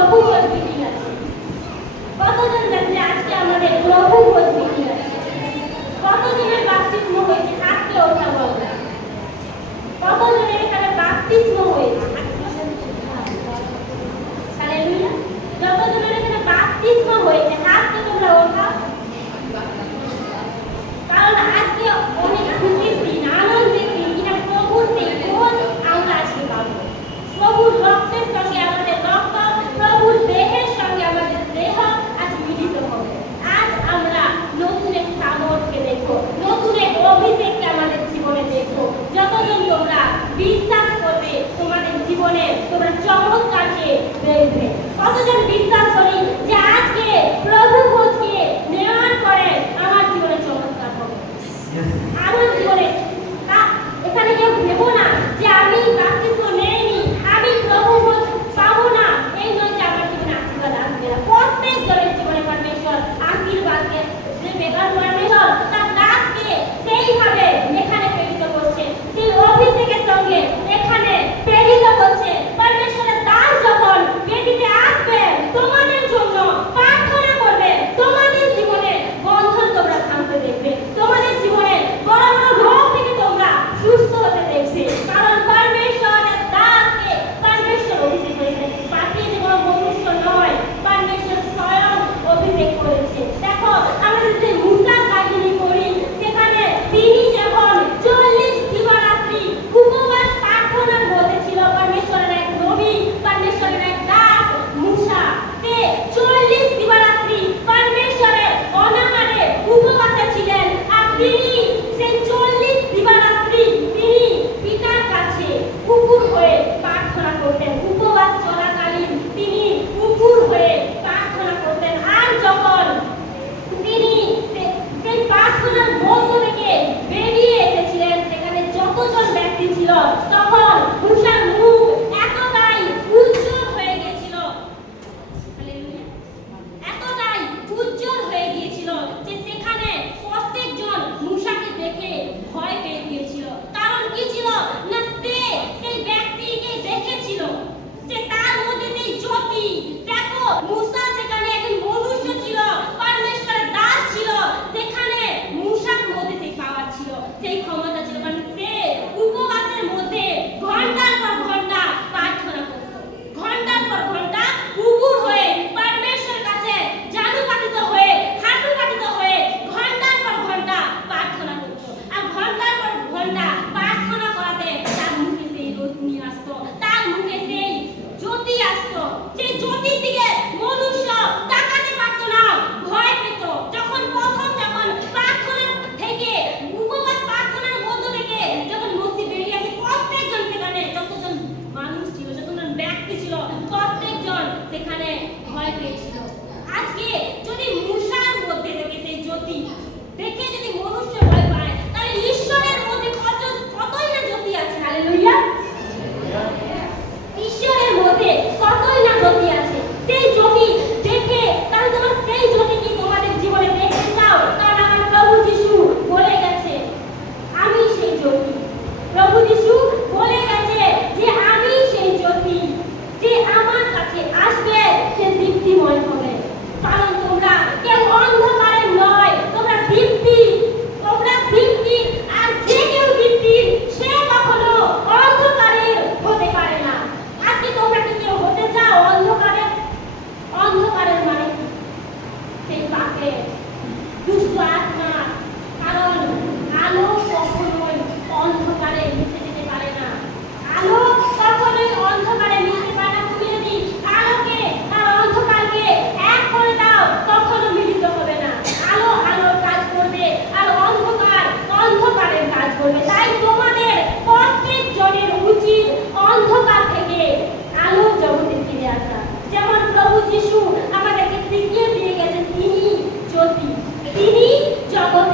প্রভু ভোজ মিটিং আছে? কতজন জানেন যে আজকে আমাদের প্রভু ভোজ মিটিং আছে? কতজনের বাপ্তিস্ম হয়েছে? হাতকে ওঠাবো আমরা। কতজনের এখানে বাপ্তিস্ম হয়েছে? হালেলুয়া। যতজনের এখানে বাপ্তিস্ম হয়েছে হাতকে তোমরা ওঠাও। কারণ আজকে অনেক খুশির দিন, আনন্দের দিন, কিনা প্রভুর সেই ভোজ আমরা আজকে পাবো। প্রভুর রক্তের সঙ্গে আমাদের রক্ত, প্রভুর দেহের সঙ্গে আমাদের দেহ আজ মিলিত হবে। আজ আমরা নতুন এক সামর্থ্যকে দেখবো, নতুন এক অভিষেককে আমাদের জীবনে দেখবো। যতজন তোমরা বিশ্বাস করবে তোমাদের জীবনে তোমরা চমৎকারকে দেখবে। কতজন বিশ্বাস করি যে আজকে প্রভু ভোজকে নেওয়ার পরে আমার জীবনে চমৎকার হবে? আমার জীবনে এখানে কেউ ভেবো না যে আমি বাপ্তিস্ম নেইনি, আমি প্রভু ভোজ পাবো না, এই নয় যে আমার জীবনে আশীর্বাদ আসবে না। প্রত্যেক জনের জীবনে পরমেশ্বর আশীর্বাদকে দেবে। কারণ পরমেশ্বর তার দাসকে সেইভাবে এখানে প্রেরিত করছে, সেই অভিষেকের সঙ্গে এখানে প্রেরিত করছে। পরমেশ্বরের দাস যখন বেদিতে আসবে, তোমাদের জন্য প্রার্থনা করবে, তোমাদের জীবনে বন্ধন তোমরা ভাঙতে দেখবে, তোমাদের জীবনে বড় বড় রোগ থেকে তোমরা সুস্থ হতে দেখবে। কারণ পরমেশ্বরের দাসকে পরমেশ্বর অভিষেক করেছে, পাঠিয়ে যে কোনো মনুষ্য নয়, পরমেশ্বর স্বয়ং অভিষেক করেছে। দেখো আমরা যদি মুসার কাহিনী পড়ি, সেখানে তিনি যখন 40 দিবারাত্রি উপবাস প্রার্থনার মধ্যে ছিল, পরমেশ্বরের এক নবী, পরমেশ্বরের এক দাস মুসা, সে 40 দিবারাত্রি পরমেশ্বরের অনাহারে উপবাসে ছিলেন। আর তিনি সেই 40 দিবারাত্রি তিনি পিতার কাছে কুকুর হয়ে প্রার্থনা করতেন। উপবাস চলাকালীন তিনি কুকুর হয়ে প্রার্থনা করতেন। আর যখন তিনি সেই প্রার্থনার মধ্য থেকে বেরিয়ে এসেছিলেন, সেখানে যতজন ব্যক্তি ছিল, তখন মুসার মুখ এতটাই উজ্জ্বল হয়ে গিয়েছিল, হালেলুয়া, এতটাই উজ্জ্বল হয়ে গিয়েছিল যে সেখানে প্রত্যেকজন মুসাকে দেখে ভয় পেয়ে গিয়েছিল। কারণ কি ছিল না, সেই ব্যক্তিকে দেখেছিল যে তার মধ্যে সেই জ্যোতি। দেখো মুসা সেখানে একজন মনুষ্য ছিল, পরমেশ্বরের দাস ছিল, সেখানে মুসার মধ্যে সেই পাওয়ার ছিল, সেই ক্ষমতা ছিল। কারণ সে উপবাসের মধ্যে ঘন্টার পর ঘন্টা প্রার্থনা করত, ঘন্টার পর ঘন্টা উপুর হয়ে পরমেশ্বরের কাছে জানু পাতিত হয়ে, হাঁটু পাতিত হয়ে ঘন্টার পর ঘন্টা প্রার্থনা করত। আর ঘন্টার পর ঘন্টা প্রার্থনা করাতে তার মুখে সেই রশ্মি আসতো, তার মুখে সেই জ্যোতি আসতো। সেই জ্যোতির দিকে মনুষ্য তাকাতে পারতো না, ভয় পেত। যখন প্রার্থনা থেকে উপবাস প্রার্থনার মধ্য থেকে যখন মসজিদ বেরিয়ে আসে, প্রত্যেকজন সেখানে যতজন মানুষ ছিল, যতজন ব্যক্তি ছিল, প্রত্যেকজন সেখানে ভয় পেয়েছিল। আজকে যদি মুসার মধ্যে থেকে সেই জ্যোতি দেখে যদি মনুষ্য ভয় পায়, তাহলে ঈশ্বরের মধ্যে কতই না জ্যোতি আছে। হালেলুয়া। ঈশ্বরের মধ্যে কতই না জ্যোতি আছে। সেই জ্যোতি দেখে তাহলে তোমার সেই জ্যোতি কি তোমাদের জীবনে দেখতে চাও? কারণ আমার প্রভু যিশু বলে গেছে আমি সেই জ্যোতি। প্রভু যিশু বলে গেছে যে আমি সেই জ্যোতি, যে আমার কাছে আসবে সে দীপ্তিময় হবে। কারণ তোমরা কেউ অন্ধকারে নয়, তোমরা দীপ্তি, তোমরা দীপ্তি। আর যে কেউ দীপ্তি সে কখনো অন্ধকারের হতে পারে না। আজকে তোমরা কি কেউ হতে চাও অন্ধকারের? অন্ধকারের মানে সেই পাপের, দুষ্ট আত্মা। কারণ আলো কখনোই অন্ধকারে মিশে যেতে পারে না, আলো কখনোই অন্ধকারে মিশতে পারে না। তুমি যদি আলোকে আর অন্ধকারকে এক করে দাও, কখনো মিলিত হবে না। আলো আলোর কাজ করবে আর অন্ধকার অন্ধকারের কাজ করবে। তাই তোমাদের প্রত্যেক জনের উচিত অন্ধকার থেকে আলোর জগতে ফিরে আসা। যেমন প্রভু যিশু আমাদেরকে শিখিয়ে দিয়ে গেছেন, তিনি জ্যোতি, তিনি জগৎ